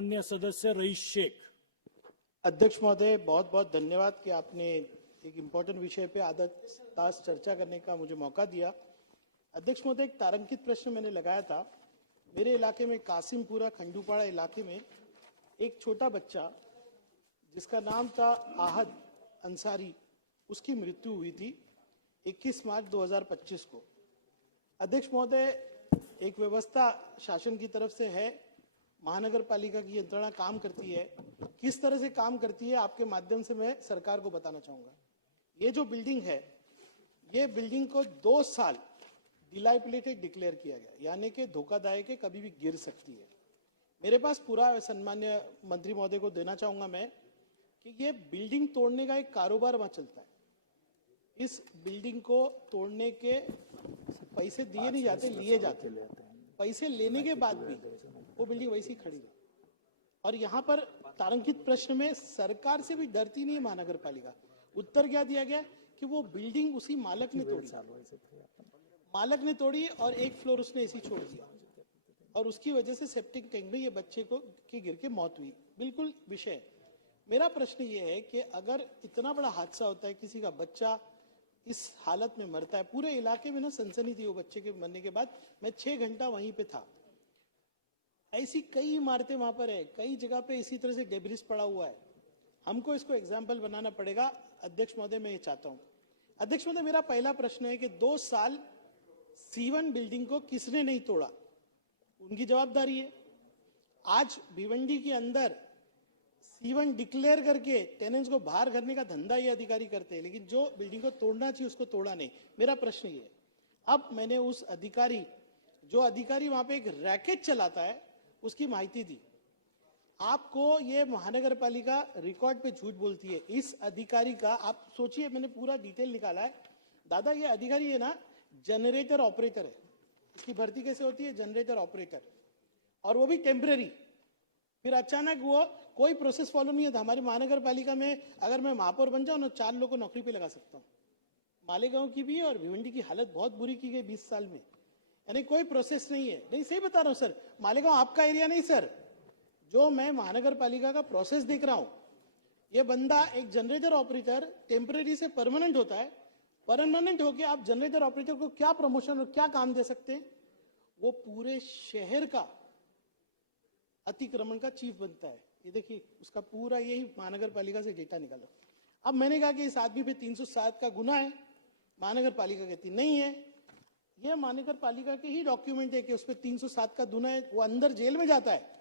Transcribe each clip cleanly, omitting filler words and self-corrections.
सन्मान्य सदस्य रईस शेख। अध्यक्ष महोदय, बहुत बहुत धन्यवाद कि आपने एक इम्पोर्टेंट विषय पे आधा तास चर्चा करने का मुझे मौका दिया। अध्यक्ष महोदय, एक तारांकित प्रश्न मैंने लगाया था। मेरे इलाके में कासिमपुरा खंडूपाड़ा इलाके में एक छोटा बच्चा जिसका नाम था आहद अंसारी, उसकी मृत्यु हुई थी 21 मार्च 2025 को। अध्यक्ष महोदय, एक व्यवस्था शासन की तरफ से है, महानगर पालिका की यंत्रणा काम करती है। किस तरह से काम करती है आपके माध्यम से मैं सरकार को बताना चाहूंगा। ये जो बिल्डिंग है, ये बिल्डिंग को 2 साल डिलाइपिलेटेड डिक्लेयर किया गया, यानी कि धोखादायक है, कभी भी गिर सकती है। मेरे पास पूरा सम्मान्य मंत्री महोदय को देना चाहूंगा मैं कि ये बिल्डिंग तोड़ने का एक कारोबार वहां चलता है। इस बिल्डिंग को तोड़ने के पैसे दिए नहीं जाते, लिए जाते। पैसे लेने के बाद भी वो बिल्डिंग वैसी खड़ी रही। और यहाँ पर तारांकित प्रश्न में सरकार से भी डरती नहीं है महानगर पालिका। उत्तर क्या दिया गया कि वो बिल्डिंग उसी मालक ने तोड़ी, मालक ने तोड़ी और एक फ्लोर उसने ऐसी छोड़ दिया और उसकी वजह से सेप्टिक टैंक में ये बच्चे को की गिर के मौत हुई। बिल्कुल विषय। मेरा प्रश्न ये है कि अगर इतना बड़ा हादसा होता है, किसी का बच्चा इस हालत में मरता है, पूरे इलाके में ना सनसनी थी वो बच्चे के मरने के बाद। मैं 6 घंटा वहीं पे था। ऐसी कई इमारतें वहां पर है, कई जगह पे इसी तरह से डेब्रिस पड़ा हुआ है। हमको इसको एग्जाम्पल बनाना पड़ेगा। अध्यक्ष महोदय, मैं ये चाहता हूं। अध्यक्ष महोदय, मेरा पहला प्रश्न है कि 2 साल C1 बिल्डिंग को किसने नहीं तोड़ा, उनकी जवाबदारी है। आज भिवंडी के अंदर C1 डिक्लेयर करके टेनेंट्स को बाहर करने का धंधा ये अधिकारी करते हैं, लेकिन जो बिल्डिंग को तोड़ना चाहिए उसको तोड़ा नहीं। मेरा प्रश्न ये है, अब मैंने उस अधिकारी, जो अधिकारी वहां पे एक रैकेट चलाता है, उसकी माहिती दी। आपको ये महानगर पालिका रिकॉर्ड पे झूठ बोलती है। इस अधिकारी का आप सोचिए, मैंने पूरा डिटेल निकाला है। दादा, ये अधिकारी है ना, जनरेटर ऑपरेटर है। इसकी भर्ती कैसे होती है? जनरेटर ऑपरेटर, और वो भी टेम्परेरी। फिर अचानक वो कोई प्रोसेस फॉलो नहीं है। हमारी महानगर पालिका में अगर मैं महापौर बन जाऊं ना, 4 लोगों को नौकरी पे लगा सकता हूं। मालेगांव की भी और भिवंडी की हालत बहुत बुरी की गई 20 साल में, यानी कोई प्रोसेस नहीं है। नहीं, सही बता रहा हूं सर, मालेगांव आपका एरिया नहीं सर। जो मैं महानगर पालिका का प्रोसेस देख रहा हूं, ये बंदा एक जनरेटर ऑपरेटर टेम्परेरी से परमानेंट होता है। परमानेंट होके आप जनरेटर ऑपरेटर को क्या प्रमोशन और क्या काम दे सकते हैं? वो पूरे शहर का अतिक्रमण का चीफ बनता है। ये देखिए, उसका पूरा यही महानगर पालिका से डेटा निकालो। अब मैंने कहा कि इस आदमी पे 307 का गुना है, महानगर पालिका कहती नहीं है। ये महानगर पालिका के ही डॉक्यूमेंट है कि उस पर 307 का गुना है, वो अंदर जेल में जाता है।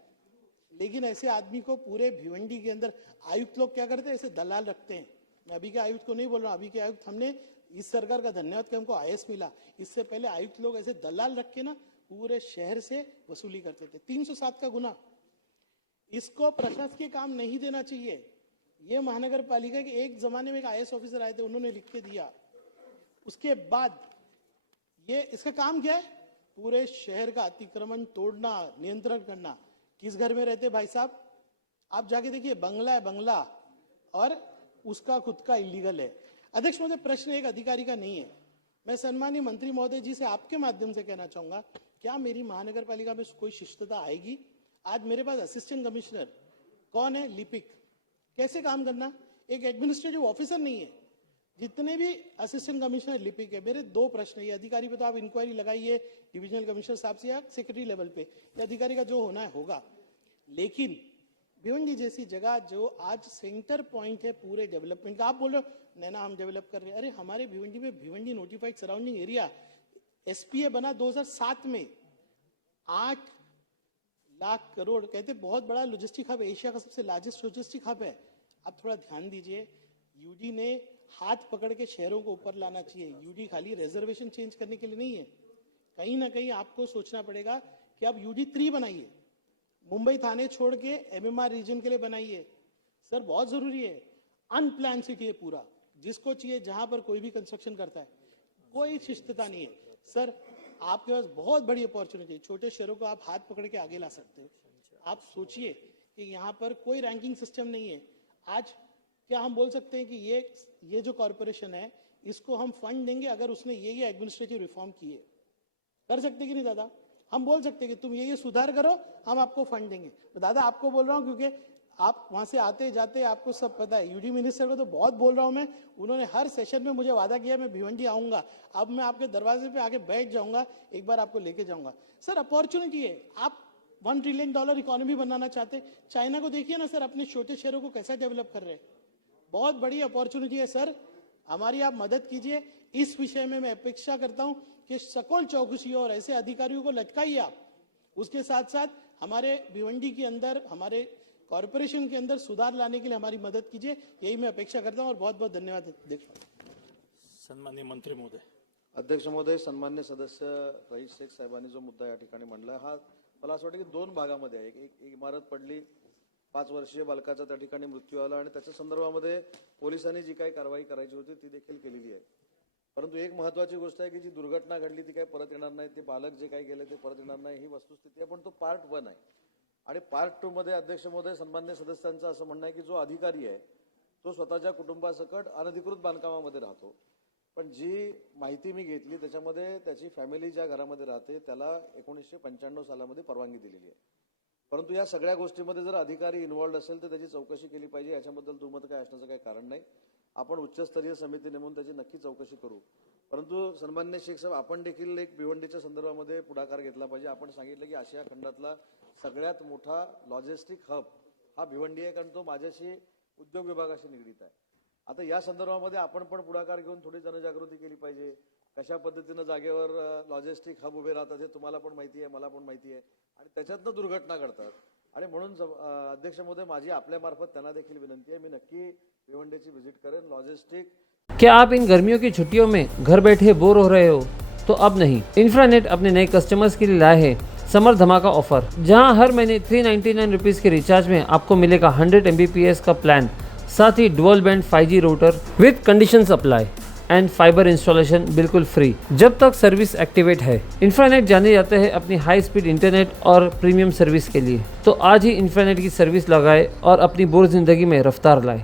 लेकिन ऐसे आदमी को पूरे भिवंडी के अंदर आयुक्त लोग क्या करते हैं? ऐसे दलाल रखते हैं। मैं अभी के आयुक्त को नहीं बोल रहा, अभी के आयुक्त हमने इस सरकार का धन्यवाद कि हमको IAS मिला। इससे पहले आयुक्त लोग ऐसे दलाल रख के ना पूरे शहर से वसूली करते थे। 307 का गुना, इसको प्रशासकीय काम नहीं देना चाहिए। ये महानगर पालिका के एक जमाने में एक IAS ऑफिसर आए थे, उन्होंने लिख के दिया। उसके बाद ये इसका काम क्या है? पूरे शहर का अतिक्रमण तोड़ना, नियंत्रण करना। किस घर में रहते भाई साहब? आप जाके देखिए, बंगला है बंगला, और उसका खुद का इलीगल है। अध्यक्ष महोदय, प्रश्न एक अधिकारी का नहीं है। मैं सम्मानीय मंत्री महोदय जी से आपके माध्यम से कहना चाहूंगा, क्या मेरी महानगर पालिका में कोई शिष्टता आएगी? आज मेरे पास असिस्टेंट कमिश्नर कौन है? लिपिक। कैसे काम करना? एक एडमिनिस्ट्रेटिव ऑफिसर नहीं है। जितने भी असिस्टेंट कमिश्नर लिपिक है। मेरे 2 प्रश्न है। ये अधिकारी पे तो आप इंक्वायरी लगाइए डिविजनल कमिश्नर साहब से या सेक्रेटरी लेवल पे, ये अधिकारी का जो होना है होगा। लेकिन भिवंडी जैसी जगह जो आज सेंटर पॉइंट है पूरे डेवलपमेंट का, आप बोल रहे हो नैना हम डेवलप कर रहे हैं। अरे हमारे भिवंडी में Bhiwandi notified surrounding area SPA बना 2007 में, 8 लाख करोड़। कहते बहुत बड़ा लॉजिस्टिक हब है, एशिया का सबसे लार्जेस्ट लॉजिस्टिक हब है। आप थोड़ा ध्यान दीजिए। UD ने हाथ पकड़ के शहरों को ऊपर लाना चाहिए। UD खाली रिजर्वेशन चेंज करने के लिए नहीं है। कहीं ना कहीं आपको सोचना पड़ेगा कि आप UD 3 बनाइए, मुंबई थाने छोड़ के MMR रीजन के लिए बनाइए। सर बहुत जरूरी है। अनप्लान सिटी है पूरा, जिसको चाहिए जहां पर कोई भी कंस्ट्रक्शन करता है, कोई शिष्टता नहीं है। सर आपके पास बहुत बड़ी अपॉर्चुनिटी है, छोटे शहरों को आप हाथ पकड़ के आगे ला सकते हो। आप सोचिए कि यहाँ पर कोई रैंकिंग सिस्टम नहीं है। आज क्या हम बोल सकते हैं कि ये जो कॉर्पोरेशन है, इसको हम फंड देंगे अगर उसने ये एडमिनिस्ट्रेटिव रिफॉर्म किए? कर सकते कि नहीं दादा? हम बोल सकते हैं कि तुम ये सुधार करो, हम आपको फंड देंगे। तो दादा आपको बोल रहा हूँ क्योंकि आप वहां से आते जाते आपको सब पता है। यूडी मिनिस्टर को तो बहुत बोल रहा हूं मैं, उन्होंने हर सेशन में मुझे वादा किया मैं भिवंडी आऊंगा। अब मैं आपके दरवाजे पे आके बैठ जाऊंगा, एक बार आपको लेके जाऊंगा। सर अपॉर्चुनिटी है, आप $1 ट्रिलियन इकोनॉमी बनाना चाहते, चाइना को देखिए ना सर, अपने छोटे शहरों को कैसा डेवलप कर रहे हैं। बहुत बड़ी अपॉर्चुनिटी है सर, हमारी आप मदद कीजिए। इस विषय में मैं अपेक्षा करता हूं कि सकोल चौकसी और ऐसे अधिकारियों को लटकाइए आप। उसके साथ साथ हमारे भिवंडी के अंदर, हमारे कॉर्पोरेशन के अंदर सुधार लाने के लिए हमारी मदद कीजिए, यही मैं अपेक्षा करता हूं। और बहुत बहुत धन्यवाद अध्यक्ष। सन्माननीय मंत्री महोदय। अध्यक्ष महोदय, सन्मान्य सदस्य रईस शेख साहेबांनी जो मुद्दा या ठिकाणी मांडला, हा मला असं वाटतं की दोन भागामध्ये आहे। एक इमारत पडली, 5 वर्षीय बालकाचा त्या ठिकाणी मृत्यू आला आणि त्याच्या संदर्भामध्ये पोलिसांनी जी काही कारवाई करायची होती ती देखील केलेली आहे। परंतु एक महत्त्वाची गोष्ट आहे की जी दुर्घटना घडली ती काही परत येणार नाही, ते बालक जे काही गेले ते परत येणार नाही, ही वस्तुस्थिती आहे। पण तो पार्ट 1 आहे आणि पार्ट 2 मध्ये अध्यक्ष महोदय, सन्मान्य सदस्यांचं असं म्हणणं आहे की जो अधिकारी आहे तो स्वतःच्या कुटुंबासकट अनधिकृत बांधकामामध्ये राहतो, पण जी माहिती मी घेतली त्याच्यामध्ये त्याची फॅमिली ज्या घरामध्ये राहते त्याला 1995 सालामध्ये परवानगी दिलेली आहे। परंतु या सगळ्या गोष्टीमध्ये जर अधिकारी इन्व्हॉल्ड असेल तर त्याची चौकशी केली पाहिजे, याच्याबद्दल दुमत काय असण्याचं काही कारण नाही। आपण उच्चस्तरीय समिती नेमून त्याची नक्की चौकशी करू। परंतु सन्मान्य शेख साहेब, आपण देखील एक भिवंडीच्या संदर्भामध्ये पुढाकार घेतला पाहिजे। आपण सांगितलं की आशिया खंडातला सगळ्यात मोठा लॉजिस्टिक हब हा भिवंडी आहे, कारण तो माझ्याशी उद्योग विभागाशी निगडीत आहे। आता या संदर्भामध्ये आपण पण पुढाकार घेऊन थोडी जनजागृती केली पाहिजे। कशा पद्धतीने जागेवर लॉजिस्टिक हब उभे राहतात हे तुम्हाला पण माहिती आहे, मला पण माहिती आहे, आणि त्याच्यातनं दुर्घटना घडतात। आणि म्हणून अध्यक्ष महोदय, माझी आपल्यामार्फत त्यांना देखील विनंती आहे, मी नक्की भिवंडीची व्हिजिट करेन। लॉजिस्टिक क्या आप इन गर्मियों की छुट्टियों में घर बैठे बोर हो रहे हो? तो अब नहीं, इंफ्रानेट अपने नए कस्टमर्स के लिए लाए है समर धमाका ऑफर, जहां हर महीने 399 रुपीज़ के रिचार्ज में आपको मिलेगा 100 MBPS का प्लान, साथ ही dual band 5G router with conditions apply and fiber installation बिल्कुल फ्री जब तक सर्विस एक्टिवेट है। इंफ्रानेट जाने जाते हैं अपनी हाई स्पीड इंटरनेट और प्रीमियम सर्विस के लिए, तो आज ही इंफ्रानेट की सर्विस लगाएं और अपनी बोर जिंदगी में रफ्तार लाएं।